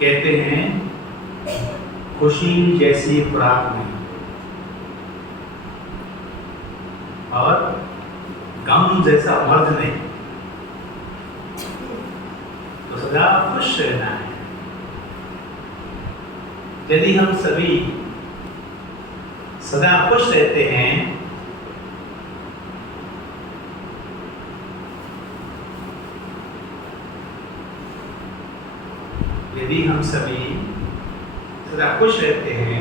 कहते हैं खुशी जैसी खुराक नहीं और गम जैसा मर्द नहीं, तो सदा खुश रहना है। यदि हम सभी सदा खुश रहते हैं यदि हम सभी सदा खुश रहते हैं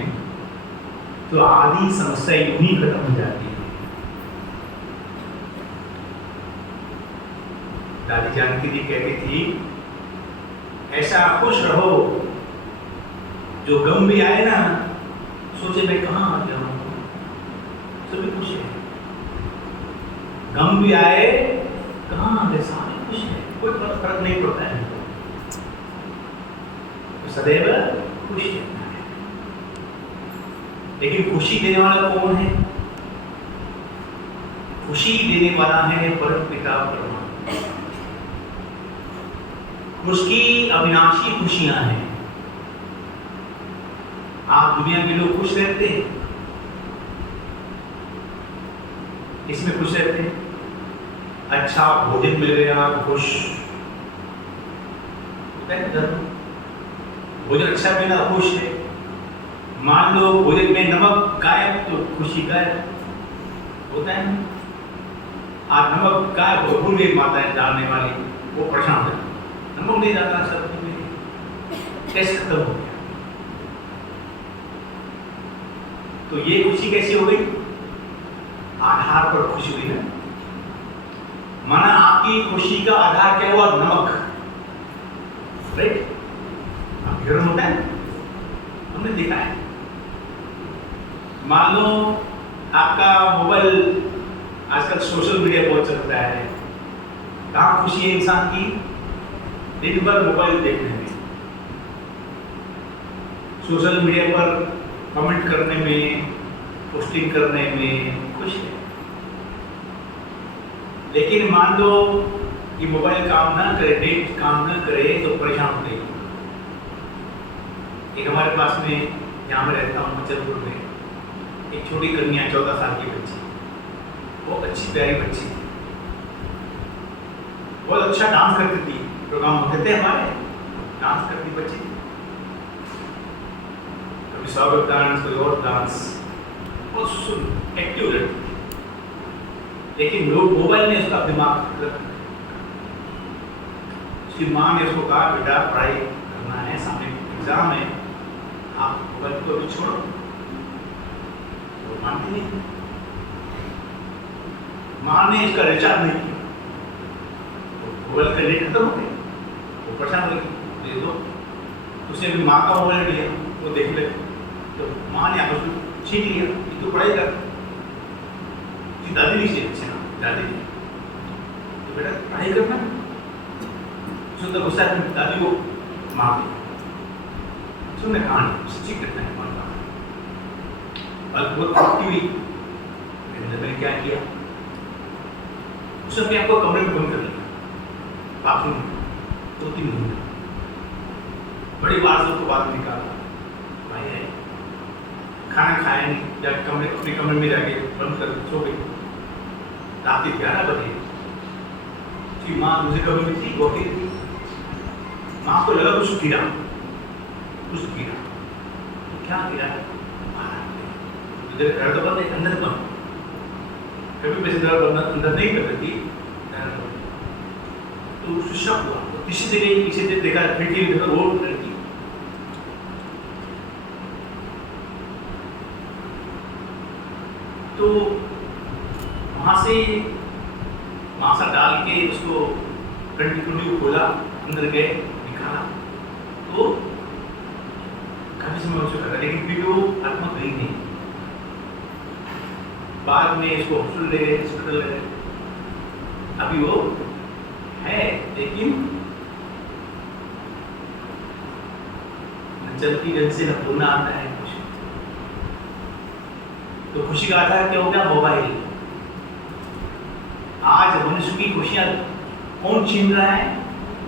तो आधी समस्या यूं ही खत्म हो जाती है। दादी जानकी जी कहती थी, ऐसा खुश रहो जो गम भी आए ना सोचे मैं कहाँ आ गया हूँ। सभी खुश है, गम भी आए कहाँ आ गए, सारे खुश है, कोई फर्क नहीं पड़ता है, सदैव खुश रहना है। लेकिन खुशी देने वाला कौन है? खुशी देने वाला है परम पिता परमात्मा। उसकी अविनाशी खुशियां हैं। आप दुनिया में लोग खुश रहते हैं, इसमें खुश रहते हैं, अच्छा भोजन मिल गया खुश होता है, भोजन अच्छा मिला खुश है। मान लो भोजन में नमक गायब तो खुशी गायब होता है। आज नमक गायब हो, भूल गई माता है डालने वाली, वो परेशान है, नमक नहीं जाता सब्जी में, टेस्ट खत्म हो गया। तो ये खुशी कैसी हो गई? आधार पर खुशी हुई है। माना आपकी खुशी का आधार क्या हुआ? नमक, राइट? गर्म होता है, हमने देखा है। मान लो आपका मोबाइल, आजकल सोशल मीडिया बहुत चलता है, कहाँ खुशी है इंसान की? दिन भर मोबाइल देखने में, सोशल मीडिया पर कमेंट करने में, पोस्टिंग करने में खुश है। लेकिन मान लो ये मोबाइल काम ना करे, नेट काम ना करे तो परेशान हो गई। एक हमारे पास में, जहाँ मैं रहता हूँ मचलपुर में, एक छोटी कन्या 14 साल की बच्ची, बहुत अच्छी प्यारी बच्ची, बहुत अच्छा डांस करती थी। प्रोग्राम होते थे हमारे, डांस करती बच्ची, कभी स्वागत डांस, कोई और डांस, बहुत एक्टिव रहती। लेकिन लोग मोबाइल ने उसका दिमाग उसकी माँ ने उसको कहा बेटा पढ़ाई करना है, सामने एग्जाम है, आप मोबाइल को अभी छोड़ो, तो मानती नहीं। माँ ने इसका रिचार्ज नहीं किया, तो मोबाइल का नेट खत्म हो गया, वो परेशान लगी, दे दो। उसने भी माँ का मोबाइल लिया, वो देख ले, तो माँ ने आपस में छीन लिया, ये तो पढ़ाई कर। दादी नहीं से अच्छे ना, दादी ने तो बेटा पढ़ाई करना, उसने गुस्सा है दादी को मार दिया। उसने कहानी सच्ची घटना है, मान कहा बहुत पक्की हुई। मैंने क्या किया, उसने अपने आपको कमरे में बंद कर लिया, बाथरूम में 2-3 घंटे, बड़ी बात से उसको बाहर निकाला, भाई है खाना खाया नहीं, जाके कमरे अपने कमरे में जाके बंद कर सो गई। रात के 11 बजे उसकी माँ मुझे कमरे में थी, वो थी। माँ को लगा कुछ गिरा, तो क्या गिरा, इधर घर तो बंद है, अंदर बंद, कभी भी इधर बंद अंदर नहीं कर सकती, तो उसको शक हुआ। तो तीसरी जगह पीछे से देखा, खिड़की में देखा, वो लड़की। तो वहां से मासा डाल के उसको कुंडी को खोला, अंदर गए, निकाला, तो काफी समय उसको लगा, लेकिन फिर वो आत्मा गई नहीं। बाद में इसको हॉस्पिटल ले गए, अभी वो है, लेकिन न चलती जल से न बोलना आता है कुछ। तो खुशी का आधार क्या हो गया, मोबाइल। आज मनुष्य की खुशियां कौन छीन रहा है,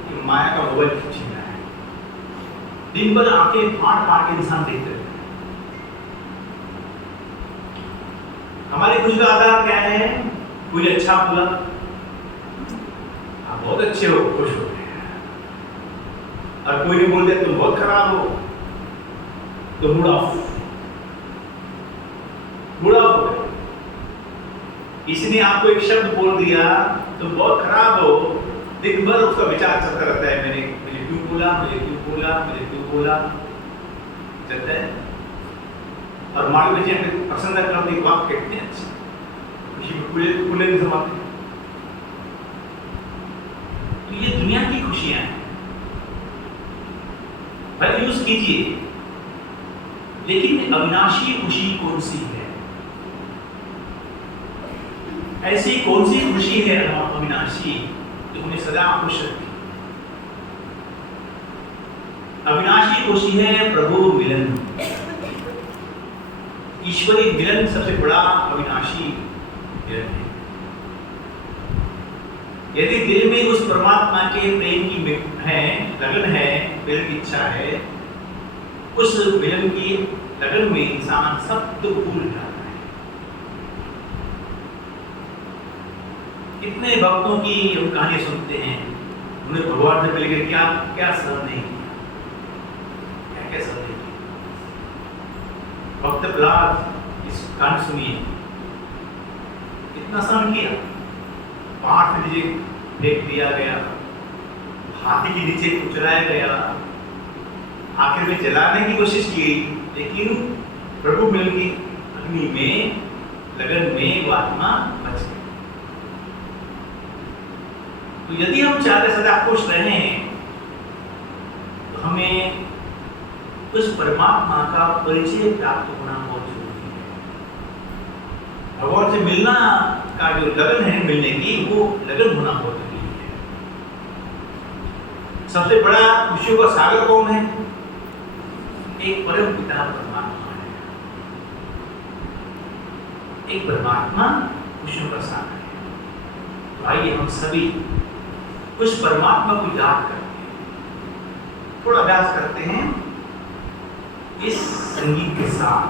कि माया का मोबाइल छीन रहा है। दिन भर आंखें फाड़ के इंसान देखते रहते हैं। हमारी खुशी का आधार क्या है, कोई अच्छा बोला, आप बहुत अच्छे हो, खुश हो गए, और कोई ने बोल दिया तुम बहुत खराब हो, तो मूड ऑफ हो गया। इसने आपको एक शब्द बोल दिया, तुम बहुत खराब हो, दिन भर उसका विचार चलता रहता है, मुझे क्यों बोला चलता है। और मालूम है हमें पसंद करते एक वाक्य कितने अच्छे, खुशी में खुले नहीं समाते। तो ये दुनिया की खुशियां हैं, पहले यूज कीजिए, लेकिन अविनाशी खुशी कौन सी है, ऐसी कौन सी खुशी है अविनाशी जो उन्हें सदा खुश रखे। अविनाशी खुशी है प्रभु मिलन, ईश्वरीय मिलन सबसे बड़ा अविनाशी मिलन है। यदि दिल में उस परमात्मा के प्रेम की लगन है, मिलन की इच्छा है, उस मिलन की लगन में इंसान सब दुख भूल जाता है। कितने भक्तों की हम कहानी सुनते हैं, उन्हें भगवान से मिलकर क्या क्या सहन नहीं किया, क्या सहन नहीं किया। भक्त प्रहलाद, इस कहानी सुनिए, कितना सहन किया। पहाड़ के नीचे फेंक दिया गया, हाथी के नीचे कुचलाया गया, आखिर में जलाने की कोशिश की, लेकिन प्रभु मिलन की अग्नि में, लगन में वो आत्मा बच गई। तो यदि हम चाहते सदा खुश रहें, तो हमें उस परमात्मा का परिचय प्राप्त होना बहुत जरूरी है। भगवान से मिलना का जो लगन है, मिलने की वो लगन होना बहुत जरूरी है। सबसे बड़ा खुशियों का सागर कौन है, एक परम पिता परमात्मा है। एक परमात्मा खुशियों का सागर है। तो आइए हम सभी उस परमात्मा को याद करते हैं, थोड़ा अभ्यास करते हैं इस संगीत के साथ।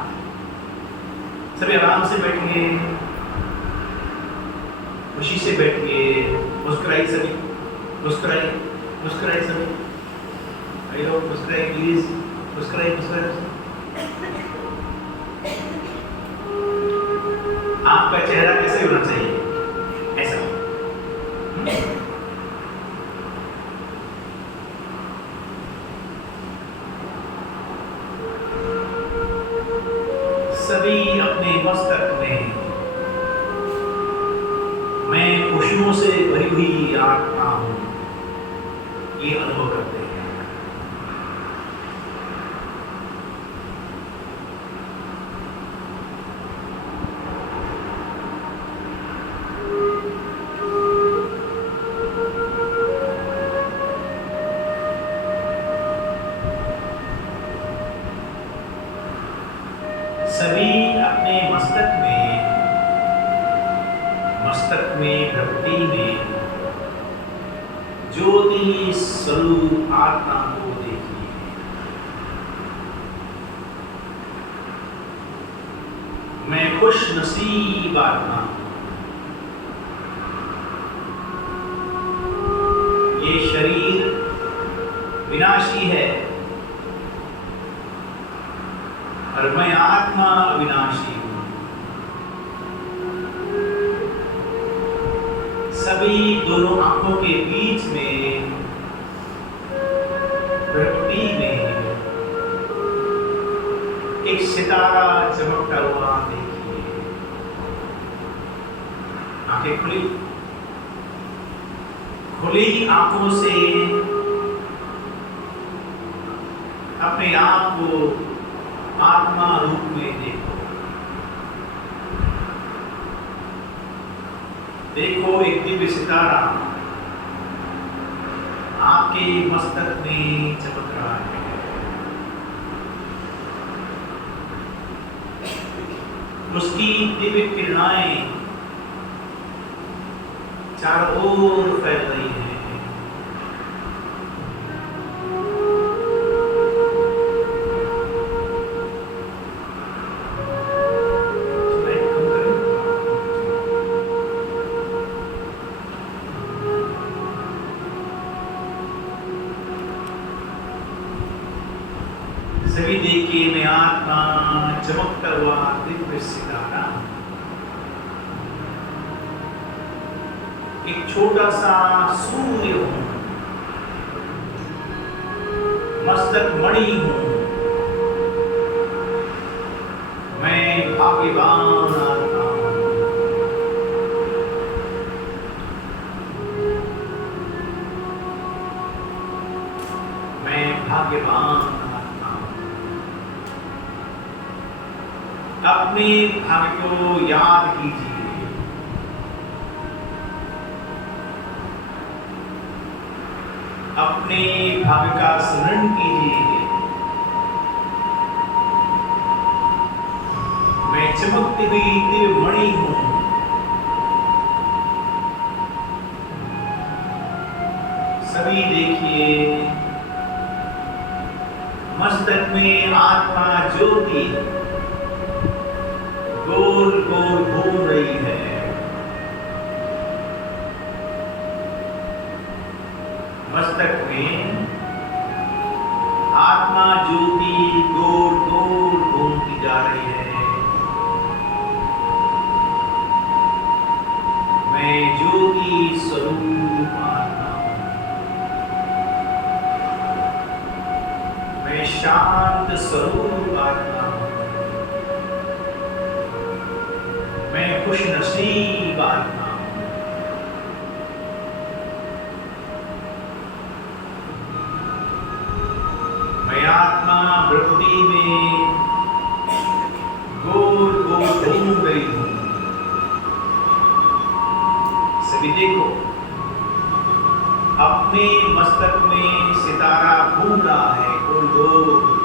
सभी आराम से बैठिए, खुशी से बैठिए, मुस्कुराइए सभी, मुस्कुराइए सभी, भाई लोग मुस्कुराइए प्लीज, मुस्कुराइए। आपका चेहरा कैसे होना चाहिए, ऐसा। सभी अपने मस्तक में मैं खुशियों से भरी हुई आत्मा हूं, ये अनुभव करते हैं। सभी अपने मस्तक में भक्ति में ज्योति स्वरूप आत्मा को देखिए। मैं खुश नसीब आत्मा हूं। ये शरीर विनाशी है और मैं आत्मा अविनाशी हूं। सभी दोनों आंखों के बीच में प्रकृति में एक सितारा चमकता हुआ देखिए। आंखें खुली आंखों से अपने आप को आत्मा रूप में देखो। देखो एक दिव्य सितारा आपके मस्तक में चमक रहा है। उसकी दिव्य किरणाएं चारों ओर फैल रही हैं। सभी देखिए मैं आत्मा चमकता हुआ दिव्य सितारा, एक छोटा सा सूर्य हूं, मस्तक मणि हूं। मैं भाग्यवान आत्मा हूं। मैं भाग्यवान अपने भाग्य को याद कीजिए। अपने भाग्य का स्मरण कीजिए। मैं चमकती हुई दिव्य मणि हूं। सभी देखिए मस्तक में आत्मा ज्योति गोल गोल घूम रही है। मस्तक में आत्मा ज्योति गोल गोल घूमती जा रही है। मैं ज्योति स्वरूप आत्मा हूं। मैं शांत स्वरूप आत्मा हूं। मैं खुश नसीब आत्मा हूं। मैं आत्मा प्रकृति में गोल गोल घूम रही हूं। सभी देखो अपने मस्तक में सितारा घूम रहा है गोल गोल।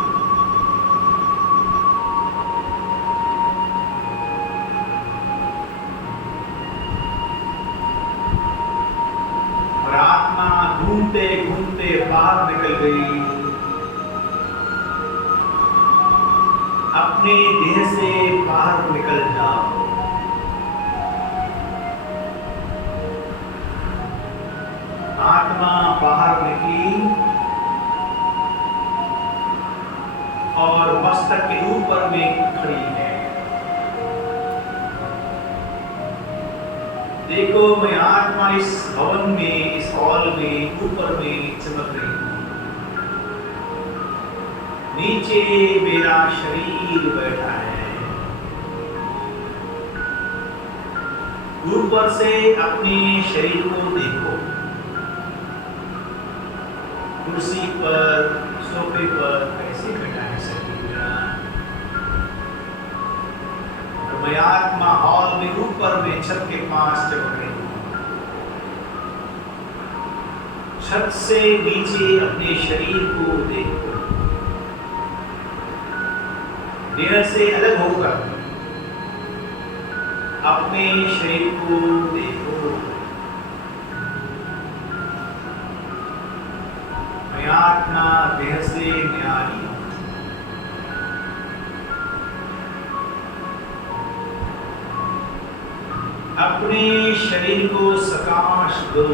घूमते घूमते बाहर निकल गई। अपने देह से बाहर निकल जाओ। आत्मा बाहर निकली और मस्तक के ऊपर में खड़ी है। देखो मैं आत्मा इस भवन में, इस हॉल में, ऊपर में चमक रही हूं। नीचे मेरा शरीर बैठा है। ऊपर से अपने शरीर को देखो, कुर्सी पर, सोफे पर कैसे बैठा है शरीर। और मैं आत्मा हॉल में ऊपर में छत के पास चमक रही हूँ। छत से नीचे अपने शरीर को देखो, देह से अलग होकर अपने शरीर को देखो। मैं आत्मा देह से न्यारी हूं। अपने शरीर को सकाश दो।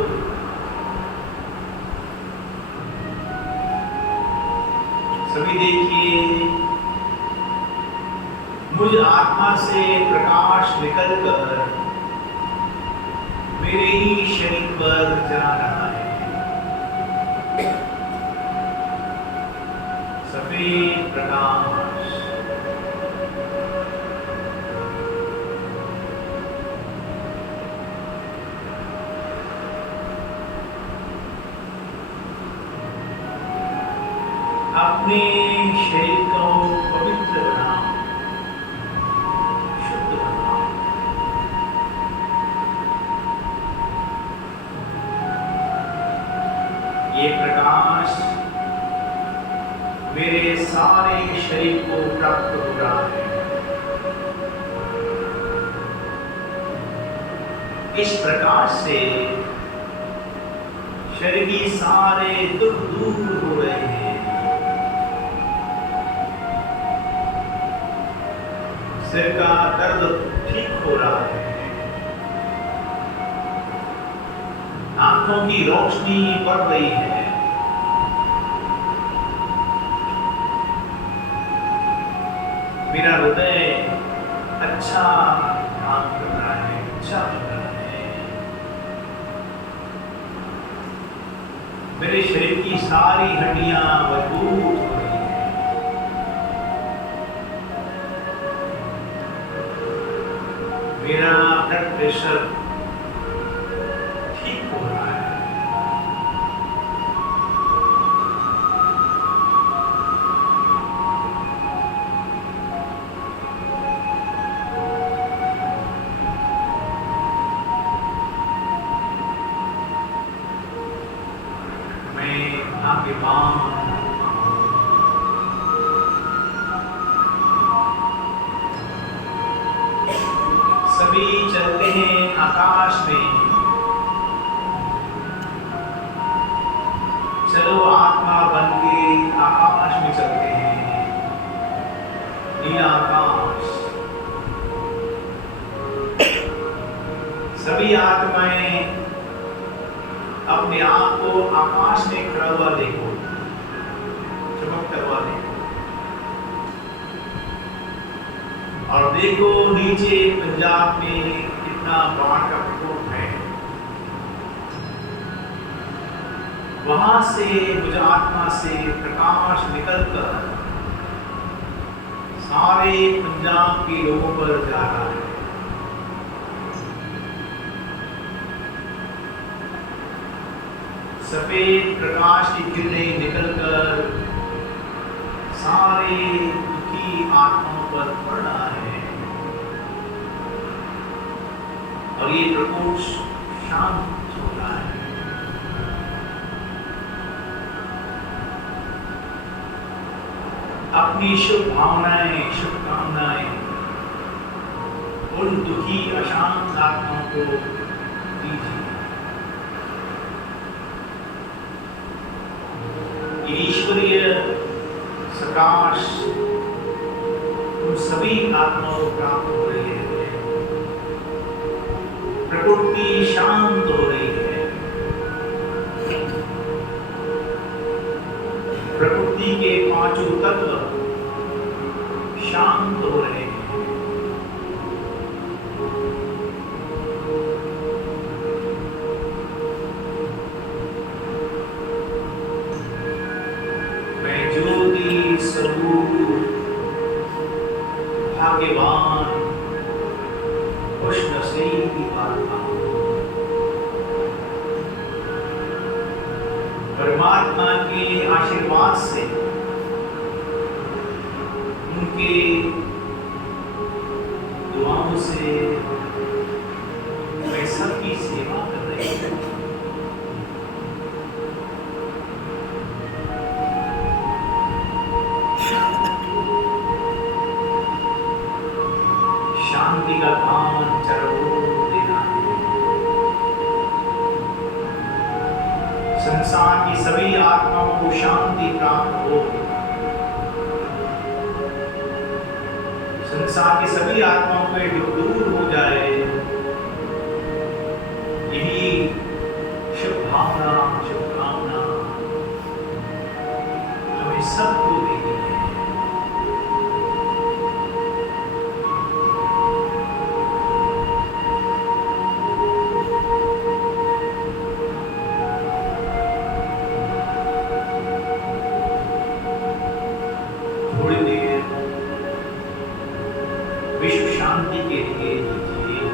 सभी देखिए, मुझ आत्मा से प्रकाश निकलकर मेरे ही शरीर पर जा रहा है। सफेद प्रकाश। अपने शरीर को पवित्र बनाओ, शुद्ध बनाओ। ये प्रकाश मेरे सारे शरीर को प्राप्त हो रहा है। इस प्रकाश से शरीर के सारे दुख दूर हो रहे हैं। सिर का दर्द ठीक हो रहा है। आंखों की रोशनी बढ़ रही है। मेरा हृदय अच्छा काम कर रहा है, अच्छा लग रहा है। मेरे शरीर की सारी हड्डियां मजबूत हो रही हैं। मेरा ब्लड प्रेशर ठीक हो रहा है। मैं आपके पांव सभी चलते हैं आकाश में। चलो आत्मा बन के आकाश में चलते हैं। नीला आकाश। सभी आत्माएं अपने आप को आकाश में खड़ा हुआ देखो, चमकता हुआ देखो। और देखो नीचे पंजाब में कितना बाढ़ का प्रकोप है। वहां से मुझ आत्मा से प्रकाश निकलकर सारे पंजाब के लोगों पर जा रहा है। सफेद प्रकाश की किरणें निकलकर सारे दुखी आत्माओं पर पड़ रहा है। और ये प्रकोप शांत हो रहा है। अपनी शुभ भावनाएं, शुभकामनाएं उन दुखी अशांत आत्माओं को दीजिए। ईश्वरीय प्रकाश उन सभी आत्माओं को प्राप्त हो रही है। प्रकृति शांत हो रही है। प्रकृति के पांचों तत्व शांत हो रहे हैं। भाग्यवान, कृष्ण से ही आत्मा, परमात्मा के आशीर्वाद से उनके दुआओं से मैं सबकी सेवा कर रही हूँ। शांति का धाम चरणों देना है। संसार की सभी आत्माओं को शांति प्राप्त हो, संसार की सभी आत्माओं के दुख दूर हो जाए, यही शुभ भावना शुभकामना हमें सबको देनी है। थोड़ी देर विश्व शांति के लिए दीजिए।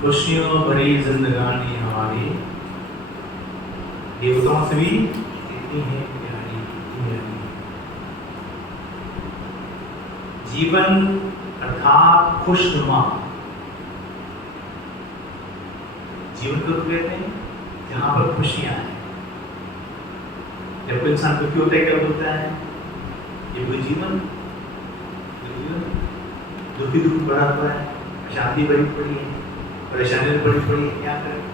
खुशियों भरी जिंदगानी हमारी देवताओं से भी कितनी है प्यारी, जीवन अर्थात खुशनुमा जीवन को कहते हैं जहां पर खुशियां हैं। जब कोई इंसान दुखी होता है क्या बोलता है? ये कोई जीवन दुखी दुख बढ़ा हुआ है, अशांति बड़ी पड़ी है, परेशानी बड़ी पड़ी है, क्या करें?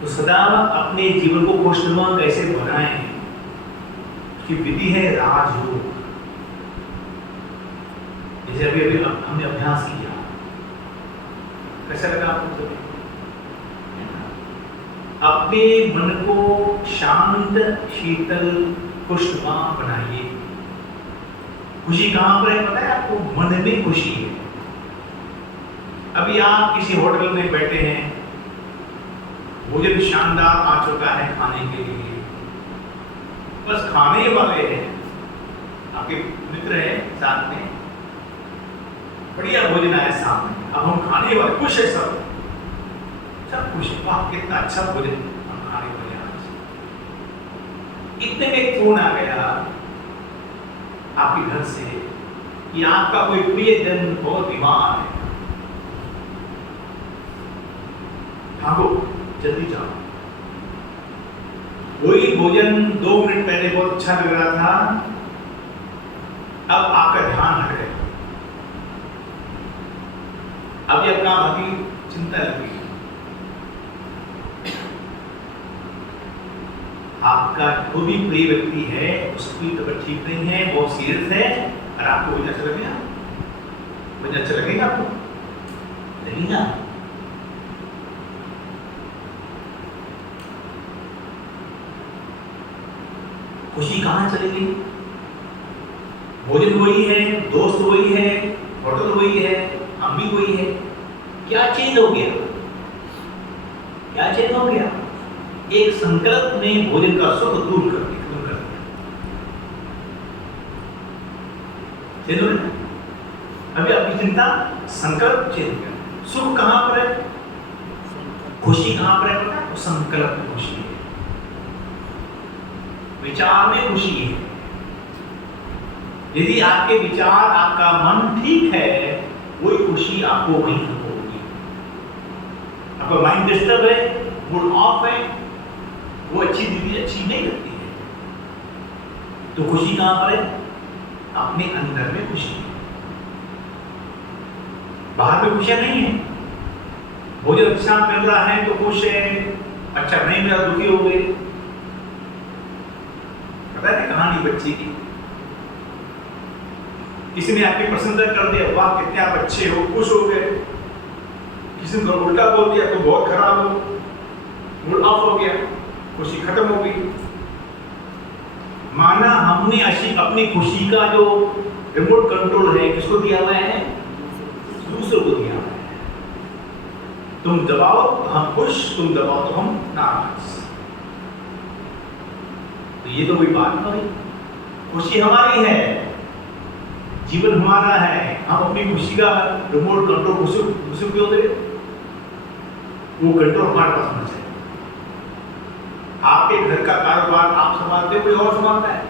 तो सदा अपने जीवन को खुशनुमा कैसे बनाएं, उसकी विधि है राजयोग। जैसे अभी अभी हमने अभ्यास किया, कैसा लगा आपको? अपने मन को शांत शीतल खुशनुमा बनाइए। खुशी कहाँ पर है पता है आपको? मन में खुशी है। अभी आप किसी होटल में बैठे हैं, भोजन शानदार आ चुका है खाने के लिए, बस खाने वाले हैं, आपके मित्र हैं साथ में, बढ़िया भोजन आया सामने, अब हम खाने वाले, खुश है सब खुश है, वाह कितना अच्छा भोजन हम खाने वाले आज। इतने में एक फोन आ गया आपके घर से कि आपका कोई प्रियजन बहुत बीमार है, भागो जल्दी जाओ। वही भोजन 2 मिनट पहले बहुत अच्छा लग रहा था, अब आपका ध्यान हट गया, अब ये अपना आपकी चिंता लगी, आपका जो भी प्रिय व्यक्ति है उसकी तबीयत ठीक नहीं है, बहुत सीरियस है, और आपको मुझे अच्छा लगेगा? मुझे अच्छा लगेगा आपको? लगेगा? खुशी कहाँ चली गई? भोजन वही है, दोस्त वही है, होटल वही है, हम भी वही है, क्या चेंज हो गया? क्या चेंज हो गया? एक संकल्प ने भोजन का सुख दूर कर दिया। अभी आपकी चिंता संकल्प चेंज कर, सुख कहां पर है, खुशी कहां पर है पता है? संकल्प में खुशी है, विचार में खुशी है। यदि आपके विचार, आपका मन ठीक है, वही खुशी आपको वहीं होगी। आपका माइंड डिस्टर्ब है, मूड ऑफ है, वो अच्छी चीज अच्छी नहीं लगती है, तो खुशी कहां पर है? अपने अंदर में खुशी है, बाहर में खुशियां नहीं है। भोजन अच्छा मिल रहा है तो खुश है, अच्छा नहीं मिला दुखी हो गए। पता है कहानी बच्ची की, किसी ने आपकी प्रशंसा कर दिया, वाह कितने आप अच्छे हो, खुश हो गए। किसी ने उल्टा बोल दिया तो बहुत खराब हो, मूड ऑफ हो गया, खुशी खत्म हो गई। माना हमने अपनी खुशी का जो रिमोट कंट्रोल है किसको दिया हुआ है? दूसरों को दिया हुआ है। तुम दबाओ तो हम खुश, तुम दबाओ तो हम नाराज। तो ये तो कोई बात नहीं। खुशी हमारी है, जीवन हमारा है, हम अपनी खुशी का रिमोट कंट्रोल दूसरों क्यों दे? वो कंट्रोल हमारे पास होना चाहिए। आपके घर का कारोबार आप संभालते हो, कोई और संभालता है?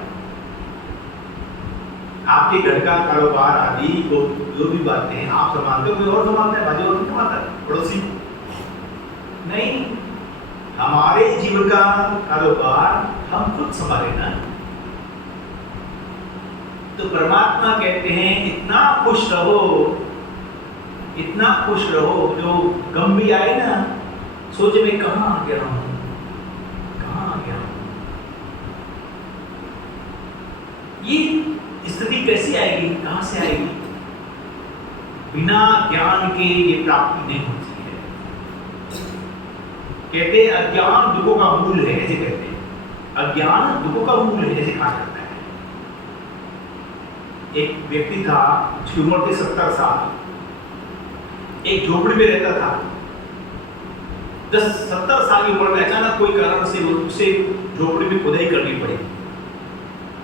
आपके घर का कारोबार आदि को जो भी बातें हैं आप संभालते हो, कोई और संभालता है? बाजी और नहीं संभालता है, पड़ोसी नहीं। हमारे जीवन का कारोबार हम खुद संभाले ना। तो परमात्मा कहते हैं इतना खुश रहो, इतना खुश रहो, जो गम भी आए ना सोचे मैं कहां आ गया हूं, कहां आ गया हूं। ये स्थिति कैसे आएगी, कहां से आएगी? बिना ज्ञान के ये प्राप्ति नहीं होती है। कहते अज्ञान दुखों का मूल है, ऐसे कहते हैं, अज्ञान दुखों का मूल है, ऐसे कहा जाता है। एक व्यक्ति था उसकी उम्र थी 70 साल, एक झोपड़ी में रहता था। 70 साल की उम्र में अचानक कोई कारण से उसे झोपड़ी में खुदाई करनी पड़ी।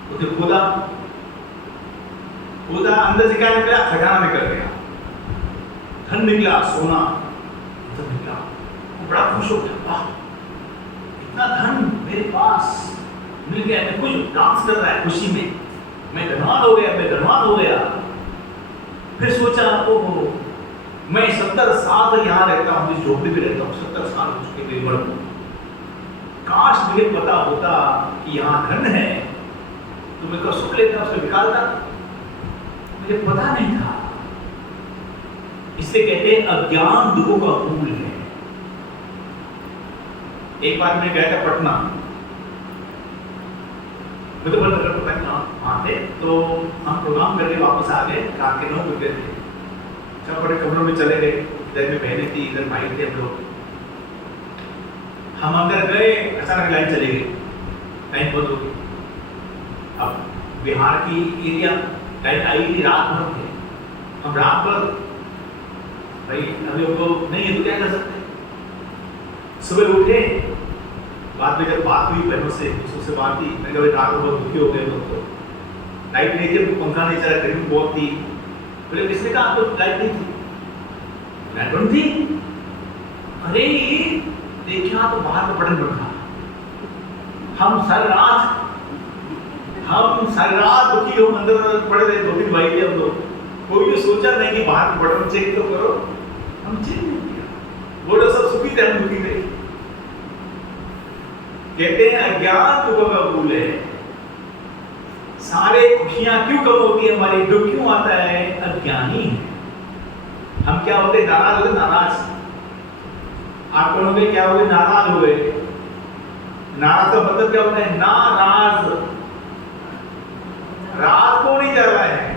उसने खुदा अंदर से क्या निकला? खजाना निकल गया, धन निकला, सोना धन निकला। वो बड़ा खुश हो गया, वाह इतना धन मेरे पास मिल गया, मैं कुछ डांस कर रहा है खुशी में, मैं धनवान हो गया, मैं धनवान हो गया। फिर सोचा ओहो मैं 70 साल तक यहाँ रहता हूँ, इस झोपड़ी में रहता हूँ, 70 साल हो चुके मेरी उम्र को। काश मुझे पता होता कि यहाँ धन है तो मैं सुख लेता, उसको निकालता, मुझे पता नहीं था। इससे कहते हैं अज्ञान दुखों का मूल है। एक बार मैं गया था पटना, मैं तो बंद कर पता वहां थे, तो हम प्रोग्राम करके वापस आ गए, रात के 9 बजे थे। सब बड़े कमरों में चले गए, इधर में बहनें थी, इधर भाई थे हम लोग। हम अंदर गए, अचानक लाइन चली गई, लाइन बंद हो गई। अब बिहार की एरिया लाइट आई थी रात भर में, हम रात भर भाई अभी हमको नहीं है तो क्या कर सकते। सुबह उठे, बाद में जब बात हुई बहनों से, उससे बात थी, मैंने कहा रात को बहुत दुखी हो गए तो लाइट नहीं थी, पंखा नहीं चला, गर्मी बहुत थी। बोले किसने कहा आपको लाइट नहीं थी? लाइट बंद थी। अरे देखा तो बाहर का बटन बंद था। हम सारी रात दुखी हो, अंदर पड़े रहे, 2-3 भाई थे हम लोग। कोई भी सोचा नहीं कि बाहर का बटन चेक तो करो, हम चेक नहीं किया। वो लोग सब सुखी थे, हम दुखी थे। कहते हैं अज्ञान दुखों का मूल है। सारे खुशियां क्यों कम होती है हमारी, दुख क्यों आता है? अज्ञानी है। हम क्या होते, नाराज होते, नाराज। आप कौन हो गए, क्या हो गए? नाराज हो गए। नाराज का मतलब क्या होता है? नाराज, राज को नहीं जान रहा है।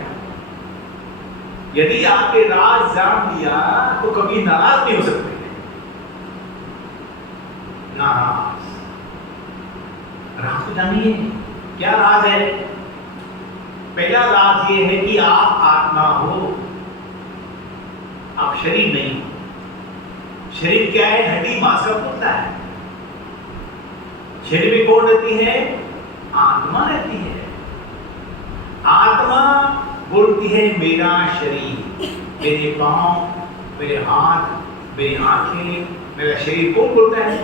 यदि आपने राज जान लिया तो कभी नाराज नहीं हो सकते। नाराज, राज को जानिए, क्या राज है? पहला राज ये है कि आप आत्मा हो, आप शरीर नहीं। शरीर क्या है? हड्डी मांस का पुतला है। शरीर में कौन रहती है? आत्मा रहती है। आत्मा बोलती है मेरा शरीर, मेरे पांव, मेरे हाथ, मेरी आंखें, मेरा शरीर। कौन बोलता है?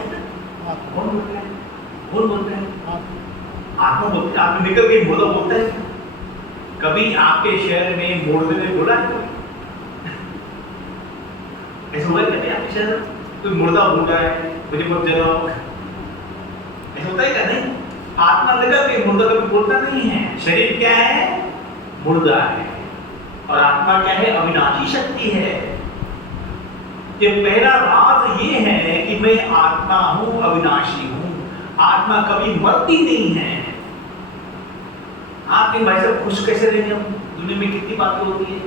कौन बोलता है? कौन बोलता है? आत्मा बोलती है। आपने निकल के बोला बोलता है? कभी आपके शहर में मुर्दे ने बोला है? ऐसा हुआ है कभी आपके शहर में कोई मुर्दा बोल रहा है मुझे बहुत जगह? ऐसा होता है क्या? नहीं। आत्मा निकल के, मुर्दा कभी बोलता नहीं है। शरीर क्या है? मुर्दा है। और आत्मा क्या है? अविनाशी शक्ति है। ये पहला राज ये है कि मैं आत्मा हूं, अविनाशी हूं। आत्मा कभी मरती नहीं है। आपके भाई साहब खुश कैसे रहेंगे? हम दुनिया में कितनी बातें होती है।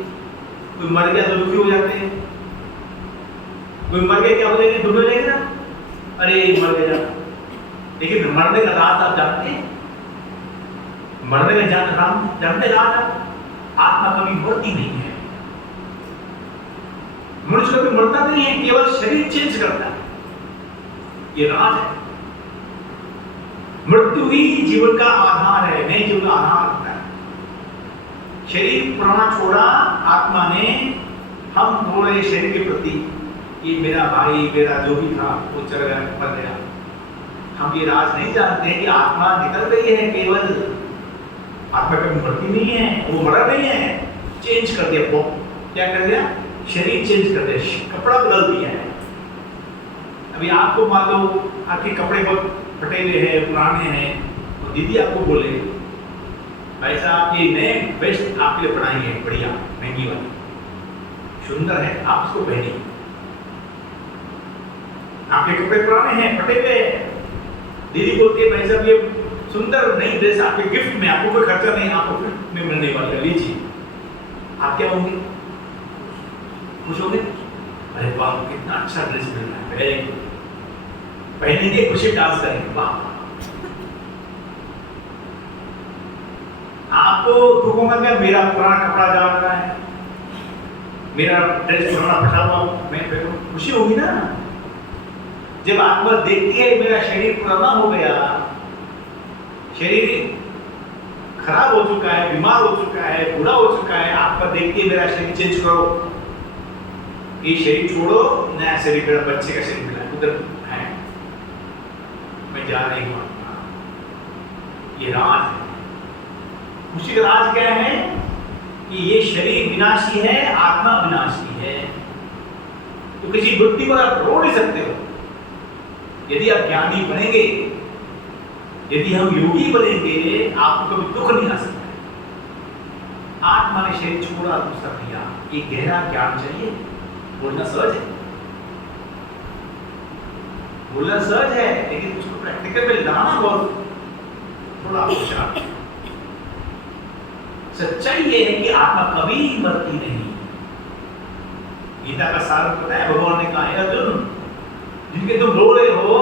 कोई मर गया तो दुखी हो जाते हैं, कोई मर गया क्या हो जाएगी? दुखी हो जाएगी ना, अरे मर गया। लेकिन मरने का राज आप जानते हैं? मरने का जानते राज आप? आत्मा कभी मरती नहीं है। मनुष्य कभी मरता नहीं है, केवल शरीर चेंज करता है। ये राज है। मृत्यु ही जीवन का आधार है, नए जीवन का आधार होता है। शरीर पुराना छोड़ा आत्मा ने, हम थोड़े शरीर के प्रति, ये मेरा भाई, मेरा जो भी था वो चल गया, मर गया। हम ये राज नहीं जानते कि आत्मा निकल गई है। केवल आत्मा कभी मरती नहीं है, वो मरा नहीं है, चेंज कर दिया। वो क्या कर दिया? शरीर चेंज कर दिया, कपड़ा बदल दिया है। अभी आपको मान लो आपके कपड़े बहुत फटे हुए हैं, पुराने हैं, तो दीदी आपको बोले भाई साहब ये नए वेस्ट आपके लिए बनाई है, बढ़िया महंगी वाली, सुंदर है, आप उसको पहनिए। आपके कपड़े पुराने हैं, फटे हुए हैं, दीदी बोलती है भाई साहब ये सुंदर नई ड्रेस आपके गिफ्ट में, आपको कोई खर्चा नहीं, आपको गिफ्ट में मिलने वाला है, लीजिए। आप क्या होंगे? खुश होंगे? अरे वाह कितना अच्छा ड्रेस मिल रहा है, वेरी गुड। पहनेंगे, खुशी डांस करेंगे, वाह। आपको दुख होगा क्या? मेरा पुराना कपड़ा जा रहा है, मेरा ड्रेस पुराना फटा हुआ, मैं खुशी होगी ना। जब आत्मा देखती है मेरा शरीर पुराना हो गया, शरीर खराब हो चुका है, बीमार हो चुका है, बुरा हो चुका है, आत्मा देखती है मेरा शरीर चेंज करो, ये शरीर छोड़ो, नया शरीर मेरा बच्चे का शरीर मिला उधर है, मैं जा रही हूँ। ये राज है। खुशी का राज क्या है? कि ये शरीर विनाशी है, आत्मा विनाशी है। तो किसी बुद्धि को आप रो नहीं सकते हो। यदि आप ज्ञानी बनेंगे, यदि हम योगी बनेंगे, आपको कभी दुख नहीं आ सकता। आत्मा ने शरीर छोड़ा, दूसरा दिया, ये गहरा ज्ञान चाहिए। बोलना सहज है, बोलना सहज है, लेकिन उसको प्रैक्टिकल में लाना बहुत थोड़ा आवश्यक है। सच्चाई ये है कि आत्मा कभी मरती नहीं। गीता का सार पता है, भगवान ने कहा है अर्जुन, जिनके तुम रो रहे हो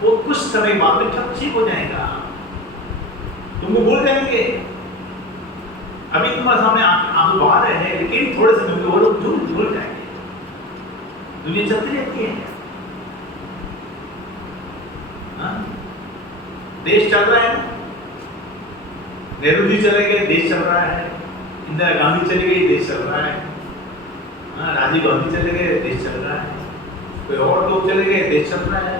वो कुछ समय बाद में ठीक हो जाएगा। तुमको भूल जाएंगे। अभी तुम्हारे सामने आंसू बहा रहे हैं, लेकिन थोड़े समय में वो लोग भूल जाएंगे। दुनिया चलती रहती है। देश चल रहा है, नेहरू जी चले गए, देश चल रहा है। इंदिरा गांधी चली गई, देश चल रहा है। राजीव गांधी चले गए, देश चल रहा है। कोई और लोग चले गए, देश चल रहा है।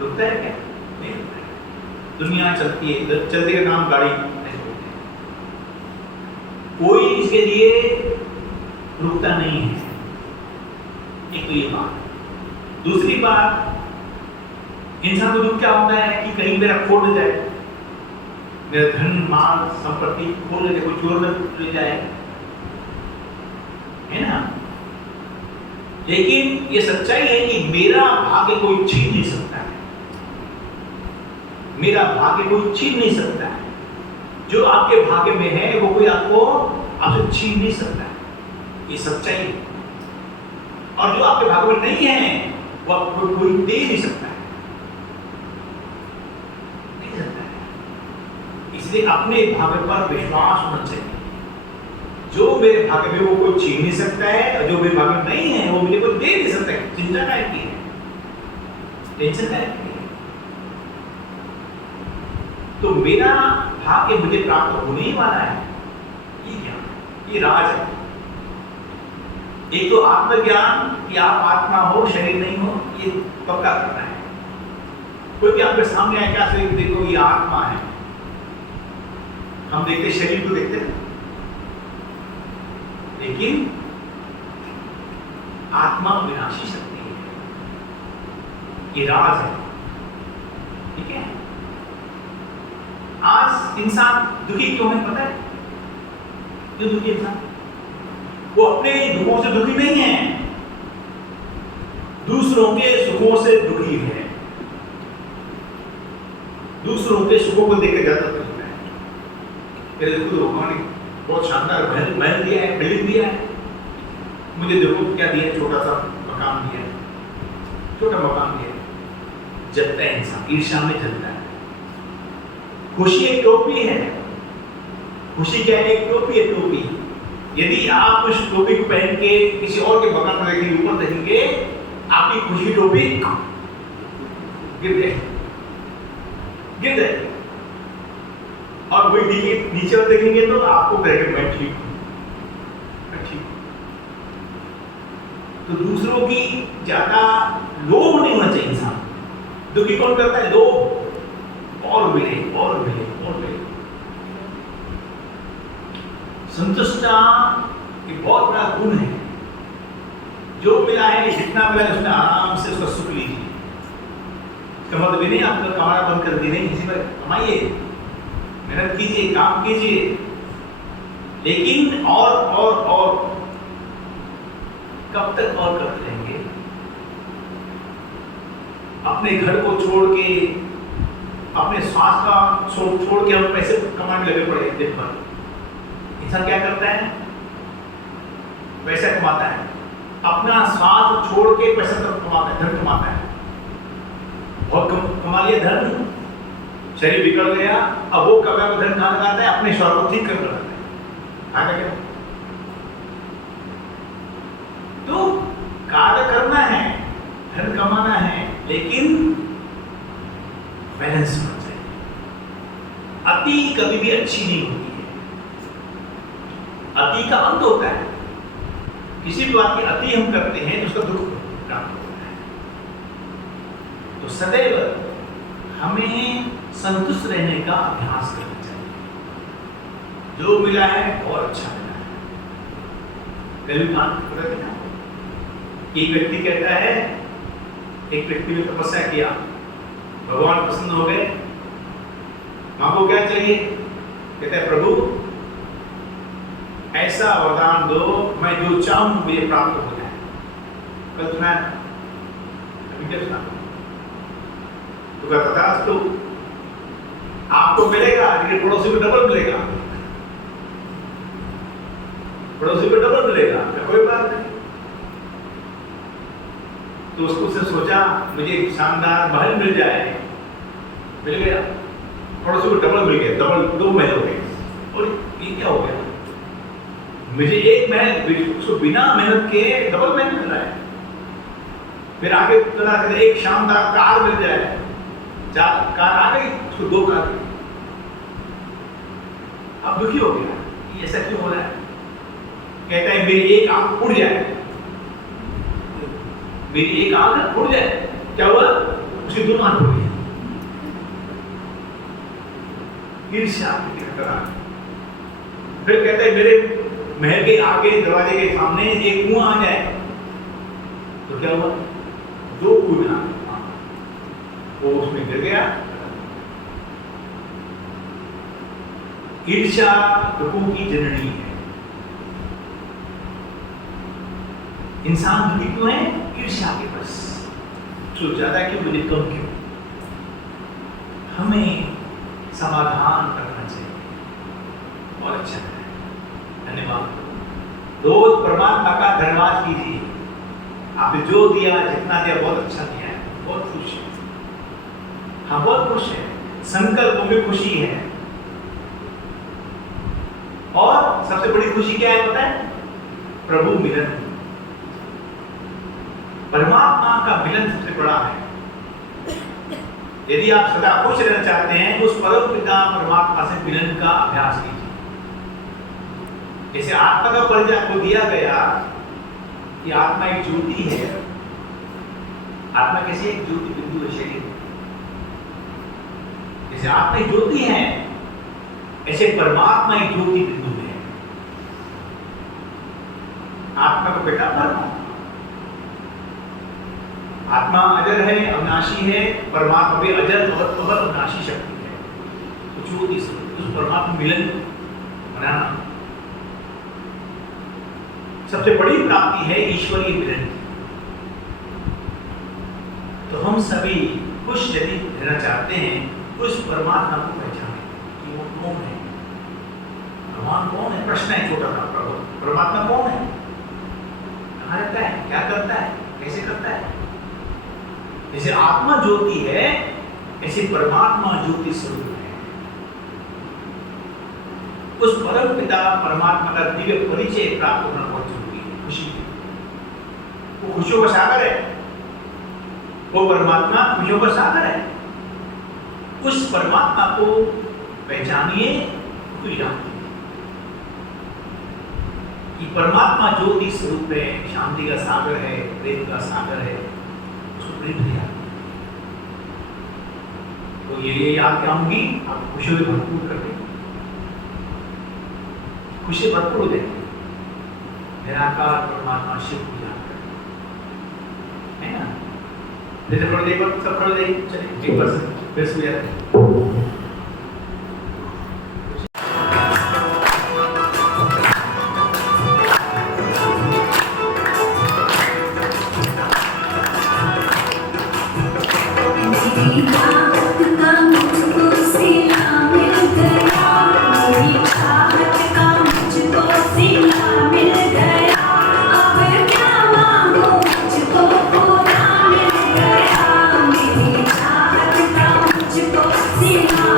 रुकता है क्या? नहीं रुकता है। दुनिया चलती है, चलती का नाम गाड़ी ऐसे बोलते हैं। कोई इसके लिए रुकता नहीं है। एक तो ये बात। दूसरी बात, इंसान को दुख क्या होता है कि कहीं मेरा खो न जाए, मेरा धन माल संपत्ति खो ले जाए, कोई चोर न ले जाए, है ना। लेकिन ये सच्चाई है कि मेरा भाग्य कोई छीन नहीं सकता है। मेरा भाग्य कोई छीन नहीं सकता है। जो आपके भाग्य में है वो कोई आपसे छीन नहीं सकता है। ये सच्चाई है। और जो आपके भाग्य में नहीं है वो आपको कोई दे नहीं सकता है। नहीं सकता है। इसलिए अपने भाग्य पर विश्वास होना चाहिए। जो मेरे भाग्य में वो कोई छीन नहीं सकता है, और जो मेरे भाग्य में नहीं है वो मुझे कोई दे नहीं सकता है। चिंता टाइप की है, टेंशन टाइप की है। तो मेरा भाग्य मुझे प्राप्त होने ही वाला है। ये क्या? ये राज है। एक तो आत्मज्ञान कि आप आत्मा हो, शरीर नहीं हो, ये पक्का करना है। कोई भी आपके सामने आए, क्या शरीर देखो ये आत्मा है। हम देखते शरीर को देखते हैं, लेकिन आत्मा विनाशी शक्ति है। ये राज है। ठीक है। आज इंसान दुखी क्यों है पता है? क्यों दुखी इंसान? वो अपने दुखों से दुखी नहीं है, दूसरों के सुखों से दुखी है। दूसरों के सुखों को देखकर ज्यादा दुखी है। मेरे देखो भगवान ने बहुत शानदार महल दिया है, बिल्डिंग दिया है, मुझे देखो क्या दिया, छोटा सा मकान दिया है, छोटा मकान दिया है। जलता है इंसान, ईर्ष्या में जलता है। खुशी एक टोपी है। खुशी क्या है? एक टोपी है। टोपी, यदि आप उस टोपी को पहन के किसी और के मकान में देखेंगे, ऊपर देखेंगे, आपकी खुशी टोपी गिर जाएगी। और वही देखिए नीचे और देखेंगे तो आपको कहेगा मैं ठीक हूं। तो दूसरों की ज्यादा लोभ नहीं होना चाहिए इंसान। दुखी कौन करता है? लोभ। और मिले और मिले और मिले। संतुष्टता एक बहुत बड़ा गुण है। जो मिला है, जितना मिला है उसमें आराम से उसका सुख लीजिए। इसका मतलब भी नहीं आपका कमाना बंद कर दी, नहीं, इसी पर कमाइए, मेहनत कीजिए, काम कीजिए, लेकिन और कब तक और करते रहेंगे? अपने घर को छोड़ के, अपने स्वास्थ्य का छोड़ के हम पैसे कमाने लगे पड़े दिन भर। इंसान क्या करता है? पैसा कमाता है, अपना स्वास्थ्य छोड़ के पैसा कमाता है, धन कमाता है। बहुत कमा लिया धन, शरीर बिगड़ गया, अब वो कमाया धन कहाँ लगाता है? अपने स्वास्थ्य को ठीक कर लगाता है। आगे क्या? तो कार्य करना है, धन कमाना है, लेकिन बैलेंस होना चाहिए। अति कभी भी अच्छी नहीं होती है। अति का अंत होता है। किसी भी बात की अति हम करते हैं तो उसका दुख प्राप्त होता है। तो सदैव हमें संतुष्ट रहने का अभ्यास करना चाहिए। जो मिला है और अच्छा मिला है। कभी बात पता है ना, एक व्यक्ति कहता है, एक व्यक्ति ने तपस्या किया, भगवान प्रसन्न हो गए, मां को क्या चाहिए? कहते हैं प्रभु ऐसा वरदान दो, मैं जो चाहूं मुझे प्राप्त हो जाए। कल सुना है, अभी क्या सुना? तो कहता था तो आपको मिलेगा, लेकिन पड़ोसी को डबल मिलेगा। पड़ोसी को डबल मिलेगा, कोई बात नहीं। तो उसको से सोचा मुझे एक शानदार महल मिल जाए, मिल गया। थोड़ा सा डबल मिल गया, डबल 2 महल हो गए। और ये क्या हो गया, मुझे एक महल उसको बिना मेहनत के डबल महल मिल रहा है। फिर आगे चला कहते एक शानदार कार मिल जाए, 4 कार आ गई, उसको 2 कार दी। अब दुखी हो गया, ये ऐसा क्यों हो रहा है? कहता है मेरी एक आंख उड़ जाए, मेरी एक आंख उड़ जाए। क्या हुआ? उसकी 2 आंख उड़ गई। ईर्ष्या करा। फिर कहता है मेरे महल के आगे दरवाजे के सामने एक कुआं आ जाए, तो क्या हुआ? 2 कुआं, वो उसमें गिर गया। ईर्ष्या दुखों की जननी है। इंसान दुखी क्यों है? ईर्ष्या के बस। जो ज्यादा क्यों, मुझे कम क्यों? हमें समाधान करना चाहिए। और अच्छा है, धन्यवाद। रोज परमात्मा का धन्यवाद कीजिए। आपने जो दिया, जितना दिया, बहुत अच्छा दिया है, बहुत खुश है। हाँ, बहुत खुश है। संकल्प में खुशी है। और सबसे बड़ी खुशी क्या है पता है? प्रभु मिलन। परमात्मा का मिलन सबसे बड़ा है। यदि आप सदा खुश रहना चाहते हैं, उस परम पिता परमात्मा से मिलन का अभ्यास कीजिए। जैसे आत्मा का परिचय आपको दिया गया कि आत्मा एक ज्योति है। आत्मा कैसे एक ज्योति बिंदु है शरीर। जैसे आत्मा एक ज्योति है, ऐसे परमात्मा एक ज्योति बिंदु है। आत्मा का बेटा परमात्मा। आत्मा अजर है, अविनाशी है। परमात्मा भी अजर और अविनाशी शक्ति है। तो ज्योति से उस परमात्मा मिलन बनाना सबसे बड़ी प्राप्ति है, ईश्वरीय मिलन। तो हम सभी खुश यदि रहना चाहते हैं, उस परमात्मा को पहचानें कि वो कौन है। भगवान कौन है? प्रश्न है छोटा सा। परमात्मा कौन है? कहाँ रहता है? क्या करता है? कैसे करता है? जैसे आत्मा ज्योति है, ऐसे परमात्मा ज्योति स्वरूप है। उस परम पिता परमात्मा का दिव्य परिचय प्राप्त होना बहुत जरूरी है। खुशी, वो खुशियों का सागर है। वो परमात्मा खुशियों का सागर है। उस परमात्मा को पहचानिए, खुश जानिए कि परमात्मा ज्योति स्वरूप है, शांति का सागर है, प्रेम का सागर है। उसको प्रेम दिया तो ये याद क्या होंगी? आप खुशियों से भरपूर कर देंगे, खुशी भरपूर हो जाएगी। निराकार परमात्मा शिव को याद करें, है ना? जैसे पढ़ दे, सब पढ़ दे। चलिए एक बार फिर से याद See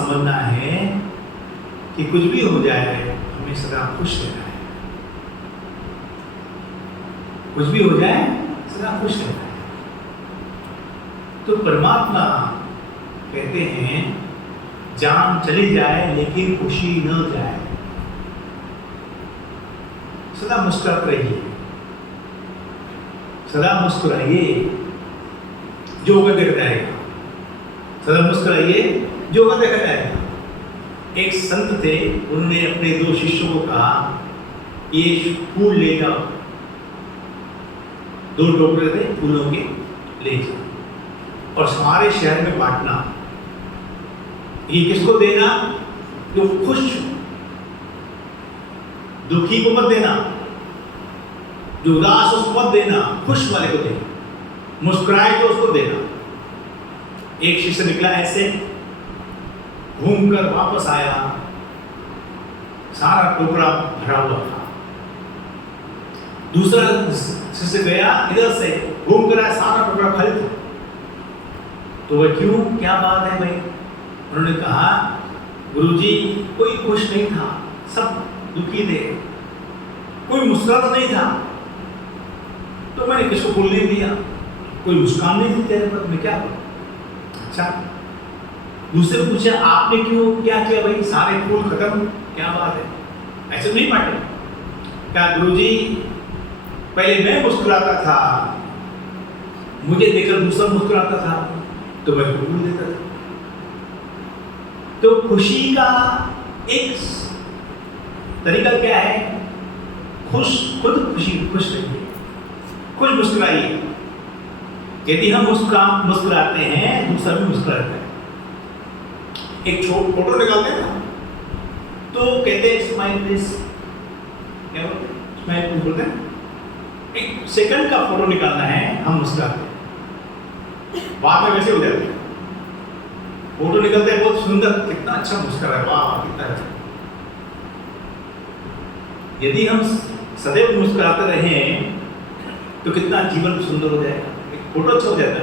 समझना है कि कुछ भी हो जाए हमें सदा खुश रहना है। कुछ भी हो जाए सदा खुश रहना है। तो परमात्मा कहते हैं जान चली जाए लेकिन खुशी न जाए, सदा मुस्कुराते रहिए, सदा मुस्कुराइए, जो होगा देखा जाएगा। सदा मुस्कुराइए, जो होगा देखा जाएगा। एक संत थे, उन्होंने अपने 2 शिष्यों को कहा ये फूल ले जाओ, 2 टोकरे थे फूलों के, ले जाओ और सारे शहर में बांटना। ये किसको देना? जो खुश हो, दुखी को मत देना, जो उदास उसको मत देना, खुश वाले को देना, मुस्कुराए तो उसको देना। एक शिष्य निकला ऐसे, घूमकर वापस आया, सारा टोकरा भरा हुआ था। दूसरा शिष्य गया इधर से, घूमकर आया, सारा टोकरा खाली था। तो वह क्यों, क्या बात है भाई? उन्होंने कहा गुरुजी कोई खुश नहीं था, सब दुखी थे, कोई मुस्कुराता नहीं था, तो मैंने किसको फूल नहीं दिया, कोई मुस्कान नहीं दी तेरे पर, मैं क्या करूं? अच्छा, दूसरे पूछा आपने क्यों, क्या किया भाई, सारे फूल खत्म, क्या बात है, ऐसे नहीं बांटे? क्या गुरुजी पहले मैं मुस्कुराता था, मुझे देखकर दूसरा मुस्कुराता था, तो मैं फूल देता था। तो खुशी का एक तरीका क्या है? खुद खुश रहिए, खुश मुस्कुराइए। यदि हम मुस्कुराते हैं, दूसरा भी मुस्कुराता है। एक फोटो निकालते हैं ना, तो कहते हैं स्माइल प्लीज, क्या स्माइल बोलते हैं? एक सेकंड का फोटो निकालना है, हम मुस्कुराते हैं, बाद में वैसे हो जाते हैं। फोटो निकलते हैं बहुत सुंदर, कितना अच्छा मुस्कुरा है, वाह कितना अच्छा। यदि हम सदैव मुस्कुराते रहें तो कितना जीवन सुंदर हो जाएगा, एक फोटो अच्छा हो जाता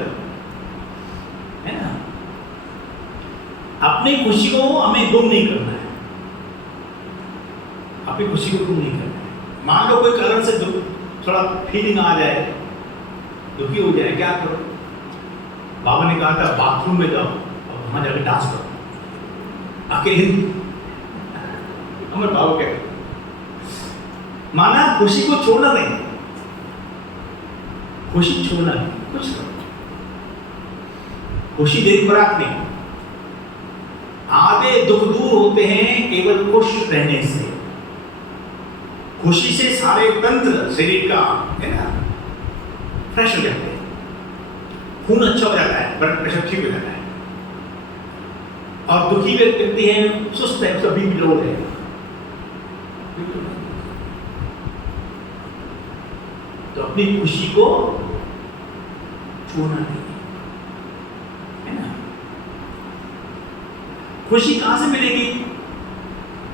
है ना। अपनी खुशी को हमें गुम नहीं करना है, अपनी खुशी को गुम नहीं करना है। मान लो कोई कारण से थोड़ा फीलिंग आ जाए, दुखी हो जाए, क्या करो? बाबा ने कहा था बाथरूम में जाओ और वहां जाकर डांस करो अकेले। हमारे बाबा कहते माना खुशी को छोड़ना नहीं, खुशी छोड़ना नहीं, कुछ करो। खुशी देख खुराक नहीं, आधे दुख दूर होते हैं केवल खुश रहने से। खुशी से सारे तंत्र शरीर का है ना फ्रेश हो जाते हैं, खून अच्छा हो जाता है, ब्लड प्रेशर ठीक हो जाता है। और दुखी व्यक्ति है, सुस्त है, उसका बीपी लो है। तो अपनी खुशी को छोड़ना नहीं है ना। खुशी कहां से मिलेगी?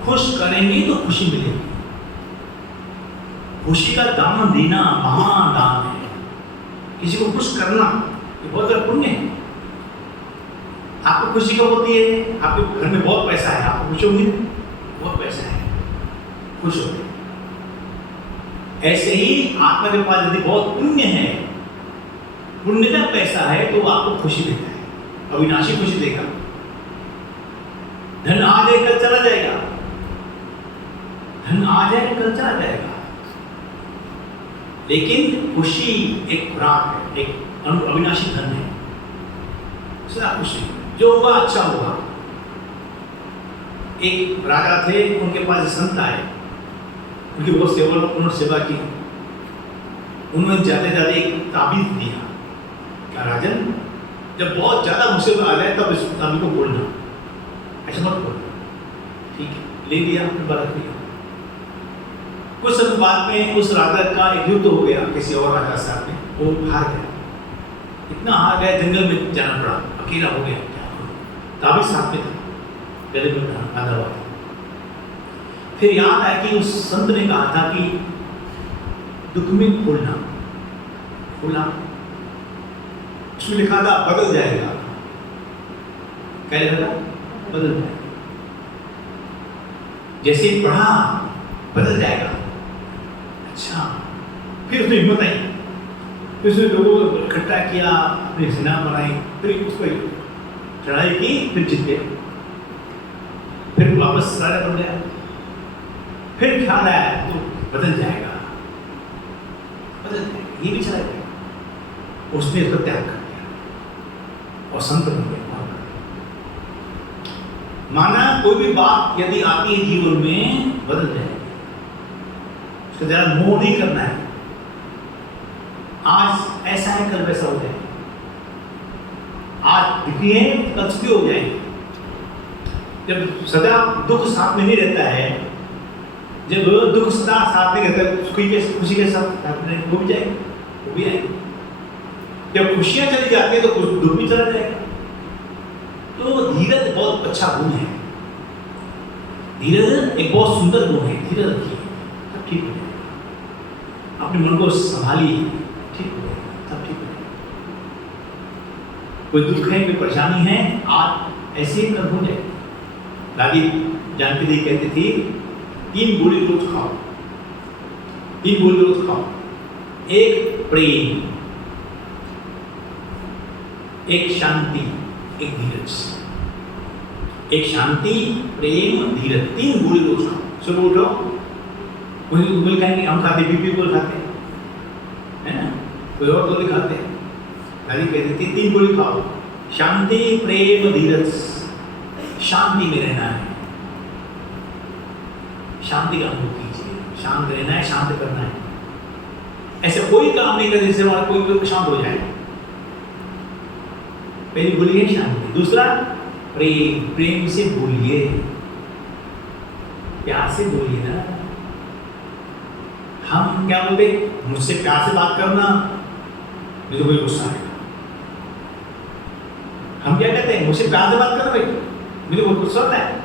खुश करेंगे तो खुशी मिलेगी। खुशी का दान देना महान दान है। किसी को खुश करना ये बहुत बड़ा पुण्य है। आपको खुशी कब होती है? आपके घर में बहुत पैसा है, आपको खुश होंगे, बहुत पैसा है, खुश होंगे। ऐसे ही आत्मा के पास यदि बहुत पुण्य है, पुण्य का पैसा है, तो आपको खुशी देता है, अविनाशी खुशी देगा। धन आ जाए कल चला जाएगा, धन आ जाए कल चला जाएगा, लेकिन खुशी एक खुराक है, एक अविनाशी धन है। सदा खुशी, जो होगा अच्छा होगा। एक राजा थे, उनके पास संत आए, उनकी बहुत सेवा, उन्होंने सेवा की। उन्होंने जाते जाते एक ताबीज दिया, क्या राजन, जब बहुत ज्यादा मुसीबत आ जाए तब इस ताबीज को बोलना, ऐसा मत बोलना। ठीक है, ले लिया, फिर बरत लिया। कुछ समय बाद में उस राजा का एक युद्ध हो गया किसी और राजा से, वो हार गया, इतना हार गया, जंगल में जाना पड़ा, अकेला हो गया। ताबीज साथ में था, गले में बांधा हुआ था। फिर याद आया कि उस संत ने कहा था कि दुख में खोलना, खोला, उसमें लिखा था बदल जाएगा। क्या लिखा था? बदल जाएगा। जैसे पढ़ा बदल जाएगा। अच्छा, फिर उसने हिम्मत आई, फिर उसने लोगों को इकट्ठा किया, अपनी सेना बनाई, फिर उसको चढ़ाई की, फिर जीत गया, फिर वापस राजा बन गया। फिर ख्याल आया तो बदल जाएगा, बदल जाएगा, ये भी चला जाएगा। उसने उसका त्याग कर दिया और संत बन गया। माना कोई भी बात यदि आती है जीवन में, बदल जाएगी, उसका ज्यादा मोह नहीं करना है। आज ऐसा है, कल वैसा हो जाएगा। आज दुखी है, कल सुखी हो जाएगी। जब सदा दुख साथ में नहीं रहता है, जब दुख सदा साथ में रहता है, खुशी के साथ वो भी जाएगी, वो भी आएगी। जब खुशियां चली जाती है तो दुख भी चला जाएगा। तो धीरज बहुत अच्छा गुण है। धीरज एक बहुत सुंदर गुण है। धीरज रखिए, सब ठीक हो जाएगा। अपने मन को संभालिए, ठीक हो जाएगा, सब ठीक हो जाएगा। कोई दुख है, कोई परेशानी है, आज ऐसे ही कल हो जाएगा। दादी जानकी दी कहती थी, 3 गोली रोज खाओ, 3 गोली रोज खाओ। एक प्रेम, एक शांति, एक धीरज। एक शांति, प्रेम, धीरज, 3 गोली रोज खाओ। सुबह उठो, कोई गोली खाएंगे, हम खाते बीपी गोली खाते हैं, है ना, कोई और गोली खाते हैं। दादी कहती थी 3 गोली खाओ, शांति, प्रेम, धीरज। शांति में रहना है, शांति का अनुभव कीजिए, शांत रहना है, शांत करना है। ऐसे कोई काम नहीं करे जिससे हमारा कोई शांत हो जाए। पहली बोलिए शांति। दूसरा प्रेम, प्रेम से बोलिए, प्यार से बोलिए ना। हम क्या बोलते, मुझसे प्यार से बात करना, नहीं तो कोई गुस्सा आएगा। हम क्या कहते हैं, मुझसे प्यार से बात करना भाई, मुझे बहुत गुस्सा होता है।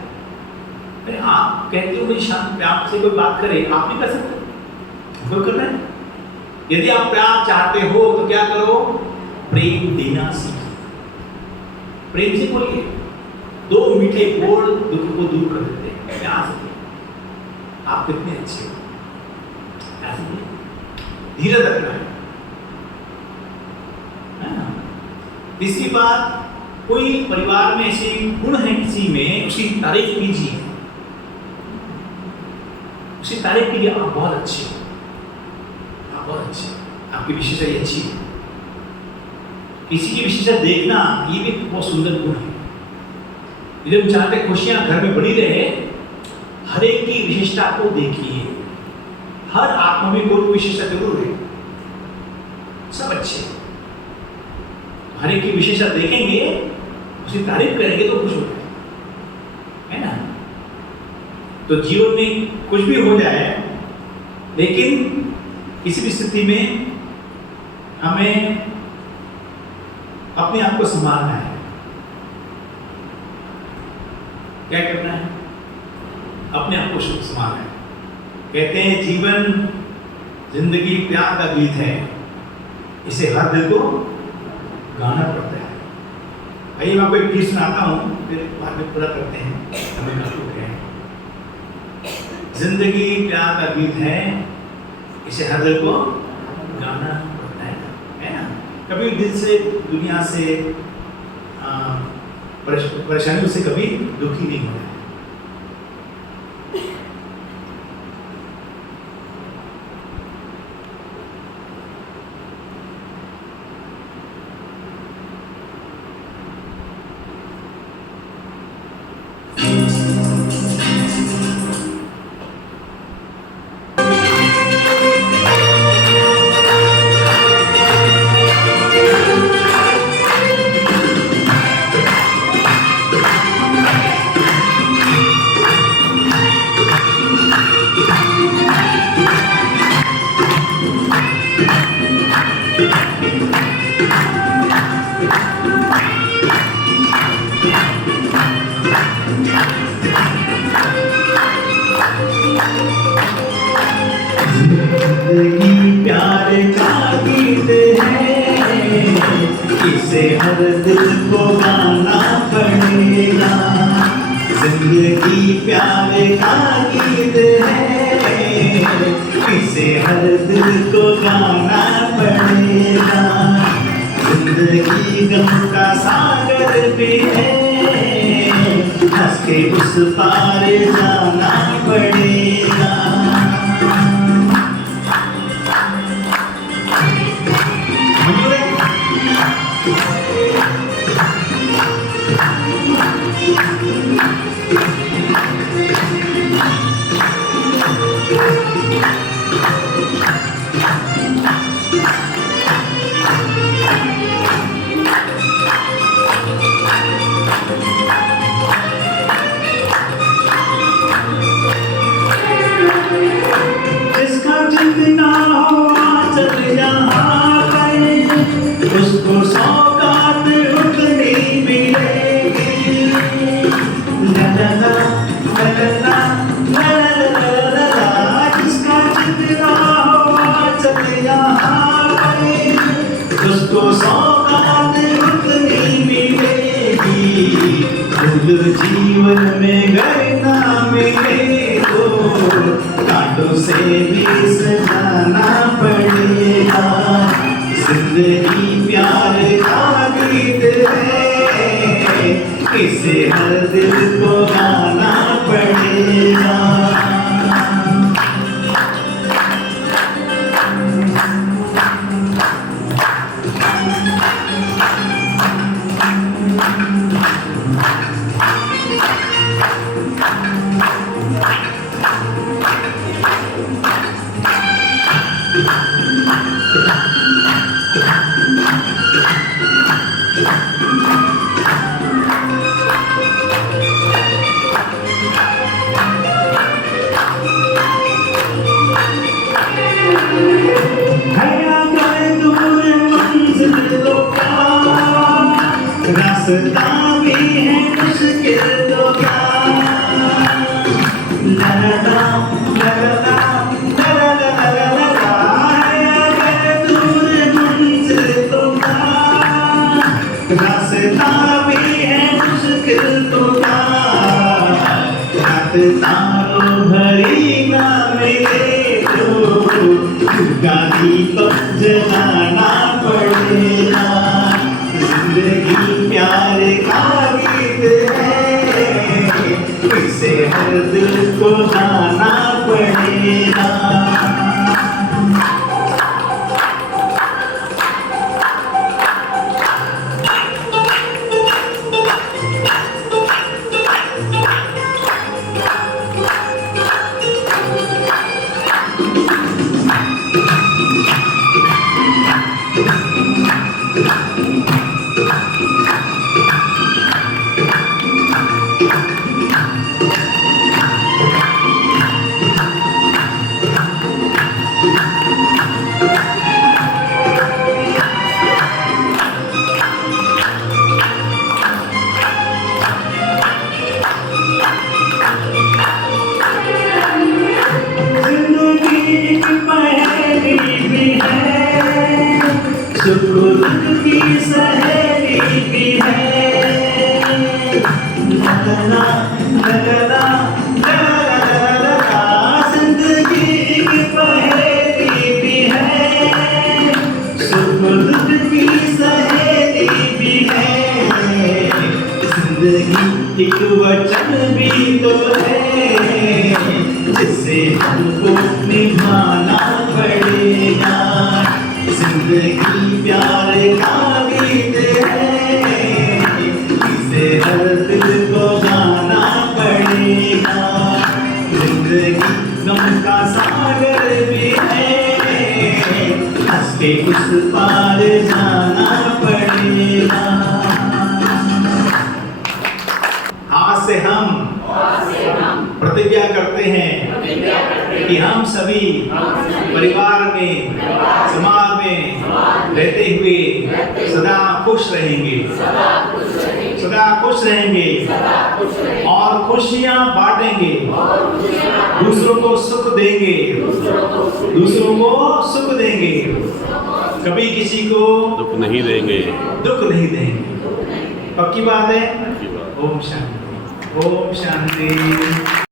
अरे आप कहते हो मुझे शांत, प्यार से कोई बात करे, आप नहीं कर सकते, कोई कर रहे हैं। यदि आप प्यार चाहते हो तो क्या करो, प्रेम देना सीखो। प्रेम से बोलिए, 2 मीठे बोल दुख को दूर कर देते हैं। प्यार से, आप कितने अच्छे हो, ऐसे बोलिए। धीरज रखना है। तीसरी बात, कोई परिवार में ऐसे गुण है किसी में, उसकी तारीफ कीजिए, उसकी तारीफ कीजिए। आप बहुत अच्छे हो, आप बहुत अच्छे, आपकी विशेषता अच्छी है। किसी की विशेषता देखना, ये भी बहुत सुंदर गुण है। यदि हम चाहते खुशियां घर में बढ़ी रहे, हर एक की विशेषता को देखिए। हर आत्मा में कोई विशेषता जरूर है, सब अच्छे। हर एक की विशेषता देखेंगे, उसकी तारीफ करेंगे तो खुश हो जाए, है ना। तो जीवन में कुछ भी हो जाए, लेकिन किसी भी स्थिति में हमें अपने आप को संभालना है। क्या करना है, अपने आप को संभालना है। कहते हैं जीवन जिंदगी प्यार का गीत है, इसे हर दिल को गाना पड़ता है। आइए मैं आपको एक गीत सुनाता हूँ, फिर बाद में पूरा करते हैं, हमें काफी है। जिंदगी प्यार का गीत है, इसे हर दिल को गाना पड़ता है ना। कभी दिल से, दुनिया से, परेशानियों से कभी दुखी नहीं होना है। जिंदगी प्यार का गीत है, इसे हर दिल को गाना पड़ेगा। जिंदगी प्यार का गीत है, इसे हर दिल को गाना पड़ेगा। जिंदगी गम का सागर भी है, हंस के उस पार जाना पड़ेगा। मंजूर है? जिसका जितना हो चल यहाँ पर, उसको सौगात उतनी मिलेगी। ला ला ला ला ला ला ला ला ला। जिसका जितना हो चल यहाँ पर, उसको सौगात उतनी मिलेगी। फूल जीवन में घर ना मिले तो कांटों से भी सजाना पड़ेगा। जिंदगी प्यार का गीत है, इसे हर दिल को गाना पड़ेगा। रास्ता भी है मुश्किल तो क्या, लगा लगा लगा लगा है दूर मंजिल तो क्या। रास्ता भी है मुश्किल तो क्या, रात तारों भरी ना मिले तो गाड़ी तो जलाना पड़ेगा। जिंदगी प्यार का गीत है, इसे हर दिल को गाना पड़ेगा। सुख दुख की सहेली भी है। लगना लगना लगना जिंदगी की पहेली भी है। सुख दुख की सहेली भी है। जिंदगी एक वचन भी तो है, जिसे हमको निभाना पड़ेगा। जिंदगी प्यार का गीत है, इसे हर दिल को गाना पड़ेगा। जिंदगी गम का सागर भी है, हंस के उस पार जाना पड़ेगा। आज से हम प्रतिज्ञा करते हैं कि हम सभी परिवार में, समाज में रहते हुए सदा खुश रहेंगे, सदा खुश रहेंगे और खुशियां बांटेंगे, दूसरों को सुख देंगे, दूसरों को सुख देंगे, कभी किसी को दुख नहीं देंगे। दुख नहीं देंगे। पक्की बात है। ओम शांति। ओम शांति।